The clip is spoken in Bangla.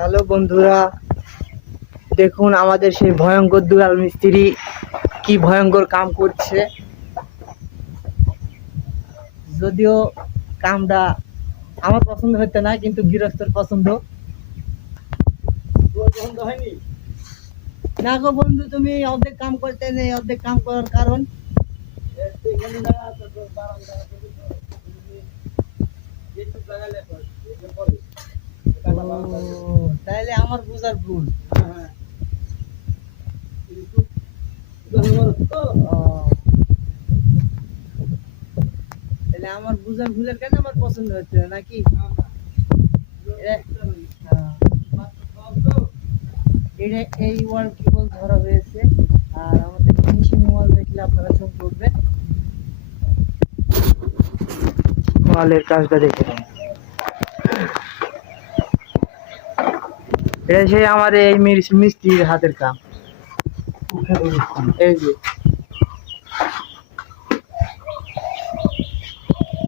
হ্যালো বন্ধুরা, দেখুন আমাদের সেই ভয়ঙ্কর দুলাল মিস্ত্রি কি ভয়ঙ্কর কাম করছে। যদিও কামটা আমার পছন্দ হচ্ছে না, কিন্তু গৃহস্থর পছন্দ। পছন্দ হয়নি না গো বন্ধু, তুমি অর্ধেক কাম করতে নেই, অর্ধেক কাম করার কারণ তাইলে আমার বুঝার ভুল। তাহলে আমার বুঝার ভুলের কারণে আমার পছন্দ হচ্ছে না নাকি? এই ওয়াল কেবল ধরা হয়েছে, আর আমাদের ফিনিশিং ওয়াল দেখলে আপনারা চোখ করবেন। ওয়ালের কাজটা দেখে এটা সেই আমার এই মিস্ত্রির হাতের কাম। এই যে